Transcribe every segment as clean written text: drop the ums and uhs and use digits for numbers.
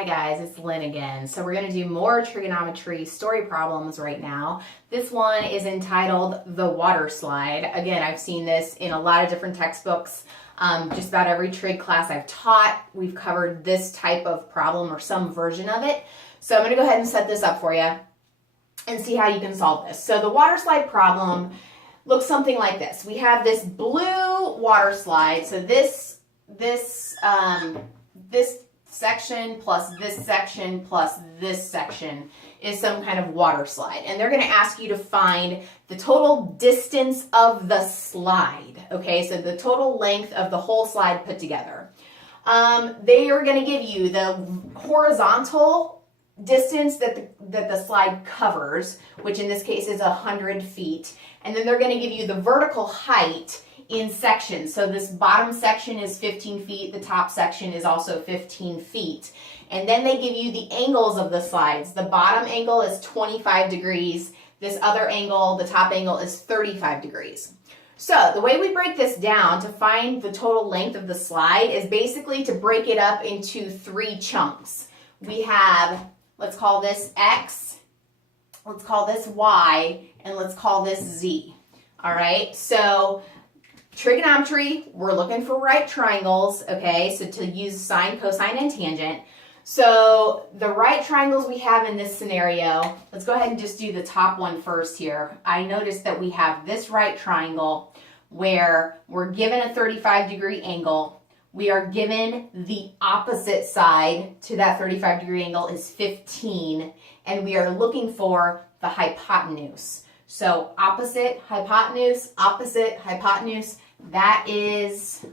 Hi guys, it's Lynn again. So we're going to do more trigonometry story problems right now. This one is entitled The Water Slide. Again, I've seen this in a lot of different textbooks. Just about every trig class I've taught, we've covered this type of problem or some version of it. So I'm going to go ahead and set this up for you and see how you can solve this. So the water slide problem looks something like this. We have this blue water slide. So this section plus this section plus this section is some kind of water slide. And they're going to ask you to find the total distance of the slide. Okay, so the total length of the whole slide put together. They are going to give you the horizontal distance that the slide covers, which in this case is 100 feet. And then they're going to give you the vertical height in sections. So this bottom section is 15 feet, the top section is also 15 feet. And then they give you the angles of the slides. The bottom angle is 25 degrees. This other angle, the top angle, is 35 degrees. So the way we break this down to find the total length of the slide is basically to break it up into three chunks. We have, let's call this X, let's call this Y, and let's call this Z. All right, so trigonometry, we're looking for right triangles, okay? So to use sine, cosine, and tangent. So the right triangles we have in this scenario, let's go ahead and just do the top one first here. I noticed that we have this right triangle where we're given a 35-degree angle. We are given the opposite side to that 35-degree angle is 15, and we are looking for the hypotenuse. So opposite hypotenuse, that is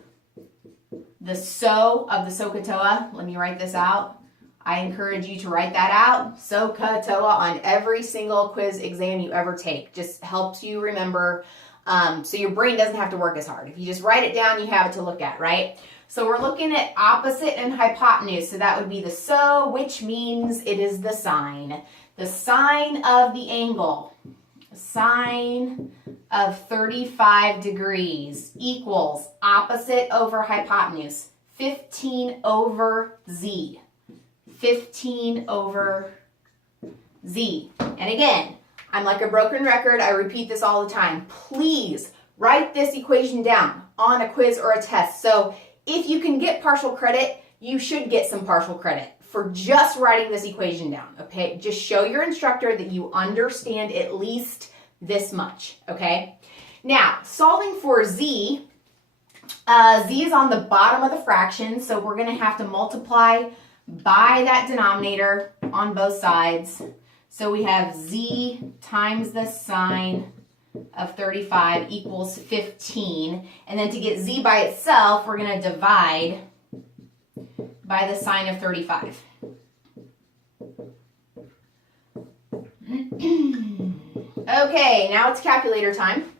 the SO of the SOHCAHTOA. Let me write this out. I encourage you to write that out. SOHCAHTOA on every single quiz exam you ever take. Just helps you remember so your brain doesn't have to work as hard. If you just write it down, you have it to look at, right? So we're looking at opposite and hypotenuse. So that would be the SO, which means it is the sine. The sine of the angle. Sine of 35 degrees equals opposite over hypotenuse, 15 over Z. 15 over Z. And again, I'm like a broken record. I repeat this all the time. Please write this equation down on a quiz or a test. So if you can get partial credit, you should get some partial credit for just writing this equation down, okay? Just show your instructor that you understand at least this much, okay? Now, solving for Z, Z is on the bottom of the fraction, so we're going to have to multiply by that denominator on both sides. So we have Z times the sine of 35 equals 15. And then to get Z by itself, we're going to divide by the sine of 35. Okay, now it's calculator time.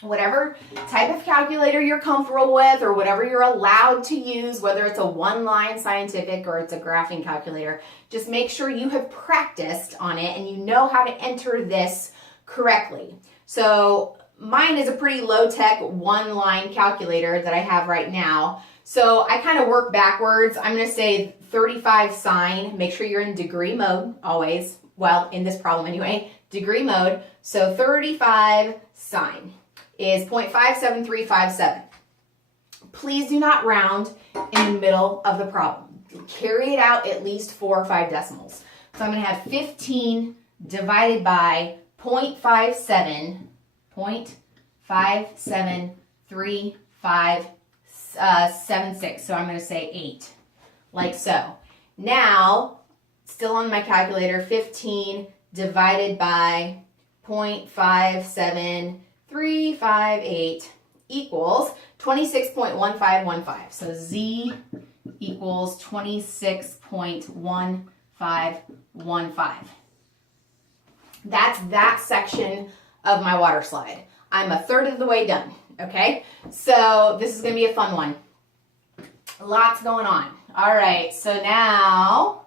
Whatever type of calculator you're comfortable with or whatever you're allowed to use, whether it's a one-line scientific or it's a graphing calculator, just make sure you have practiced on it and you know how to enter this correctly. So mine is a pretty low-tech one-line calculator that I have right now. So I kind of work backwards. I'm going to say 35 sine. Make sure you're in degree mode always. Well, in this problem anyway, degree mode. So 35 sine is 0.57357. Please do not round in the middle of the problem. Carry it out at least 4 or 5 decimals. So I'm going to have 15 divided by 0.57, 0.573576. So I'm going to say 8, like so. Now, still on my calculator, 15 divided by 0.57358 equals 26.1515. So Z equals 26.1515. That's that section of my water slide. I'm a third of the way done, okay? So this is going to be a fun one. Lots going on. All right, so now,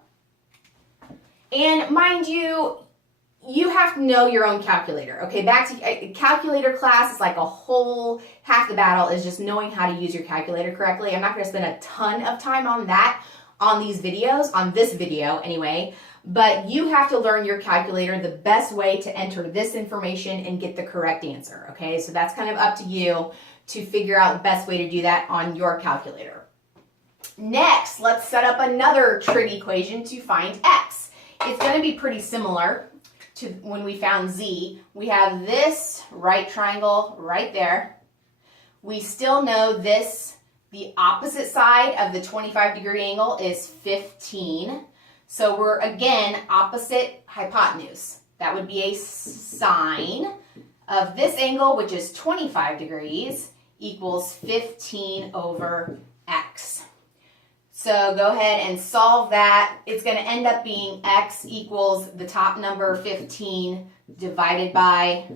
and mind you, you have to know your own calculator. Okay, back to calculator class is like a whole, half the battle is just knowing how to use your calculator correctly. I'm not going to spend a ton of time on that on these videos, on this video anyway, but you have to learn your calculator, the best way to enter this information and get the correct answer, okay? So that's kind of up to you to figure out the best way to do that on your calculator. Next, let's set up another trig equation to find x. It's going to be pretty similar to when we found z. We have this right triangle right there. We still know this, the opposite side of the 25-degree angle is 15. So we're, again, opposite hypotenuse. That would be a sine of this angle, which is 25 degrees, equals 15 over x. So go ahead and solve that. It's going to end up being x equals the top number 15 divided by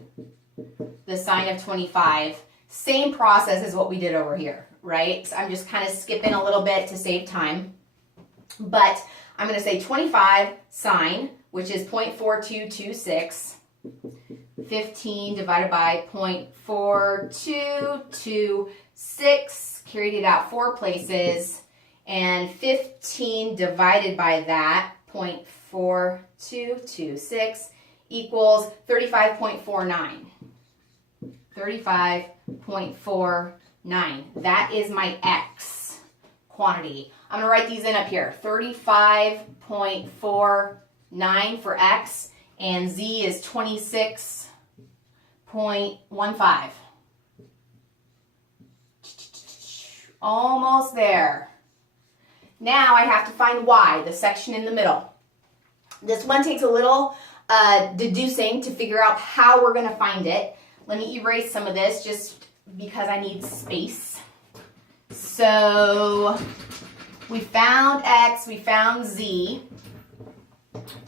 the sine of 25. Same process as what we did over here, right? So I'm just kind of skipping a little bit to save time. But I'm going to say 25 sine, which is 0.4226. 15 divided by 0.4226. Carried it out 4 places. And 15 divided by that, 0.4226, equals 35.49. 35.49. That is my x quantity. I'm going to write these in up here. 35.49 for x, and z is 26.15. Almost there. Now I have to find y, the section in the middle. This one takes a little deducing to figure out how we're going to find it. Let me erase some of this just because I need space. So we found x, we found z.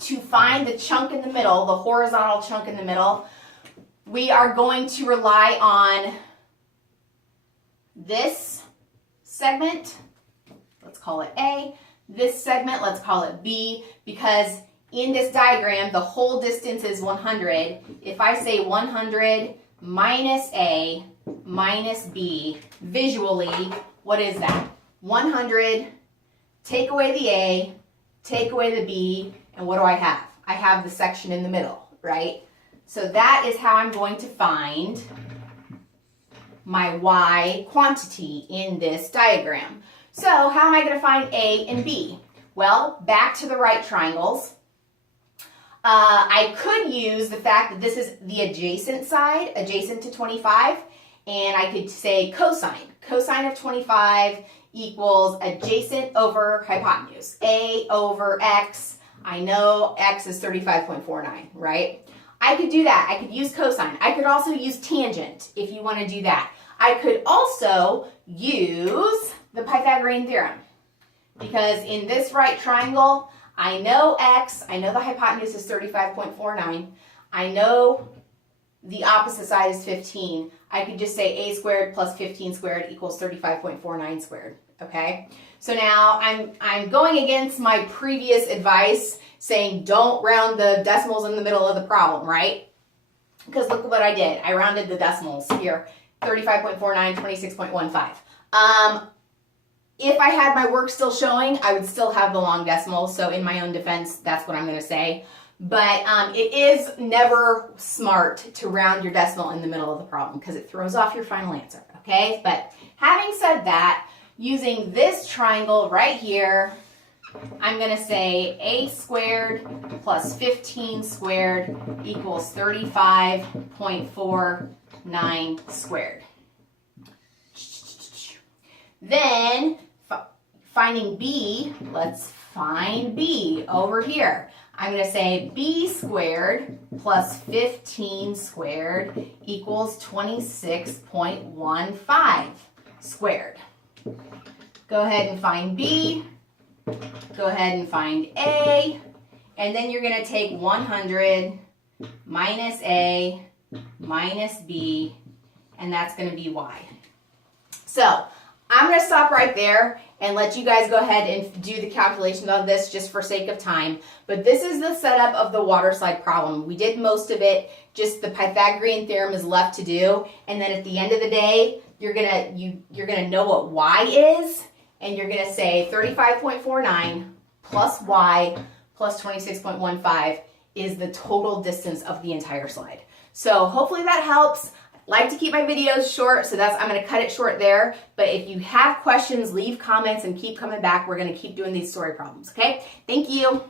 To find the chunk in the middle, the horizontal chunk in the middle, we are going to rely on this segment. Let's call it A. This segment, let's call it B, because in this diagram, the whole distance is 100. If I say 100 minus A minus B, visually, what is that? 100, take away the A, take away the B, and what do I have? I have the section in the middle, right? So that is how I'm going to find my y quantity in this diagram. So how am I going to find A and B? Well, back to the right triangles. I could use the fact that this is the adjacent side, adjacent to 25, and I could say cosine. Cosine of 25 equals adjacent over hypotenuse. A over x. I know x is 35.49, right? I could do that. I could use cosine. I could also use tangent if you want to do that. I could also use the Pythagorean theorem, because in this right triangle, I know x, I know the hypotenuse is 35.49, I know the opposite side is 15. I could just say a squared plus 15 squared equals 35.49 squared, okay? So now I'm going against my previous advice saying don't round the decimals in the middle of the problem, right? Because look at what I did. I rounded the decimals here, 35.49, 26.15. If I had my work still showing, I would still have the long decimal. So in my own defense, that's what I'm going to say. But it is never smart to round your decimal in the middle of the problem because it throws off your final answer, okay? But having said that, using this triangle right here, I'm going to say a squared plus 15 squared equals 35.49 squared. Then, finding B, let's find B over here. I'm going to say b squared plus 15 squared equals 26.15 squared. Go ahead and find B. Go ahead and find A. And then you're going to take 100 minus A minus B, and that's going to be Y. So I'm going to stop right there and let you guys go ahead and do the calculations on this just for sake of time. But this is the setup of the water slide problem. We did most of it, just the Pythagorean theorem is left to do. And then at the end of the day, you're gonna know what y is, and you're going to say 35.49 plus y plus 26.15 is the total distance of the entire slide. So hopefully that helps. I like to keep my videos short, so I'm going to cut it short there. But if you have questions, leave comments and keep coming back. We're going to keep doing these story problems, okay? Thank you.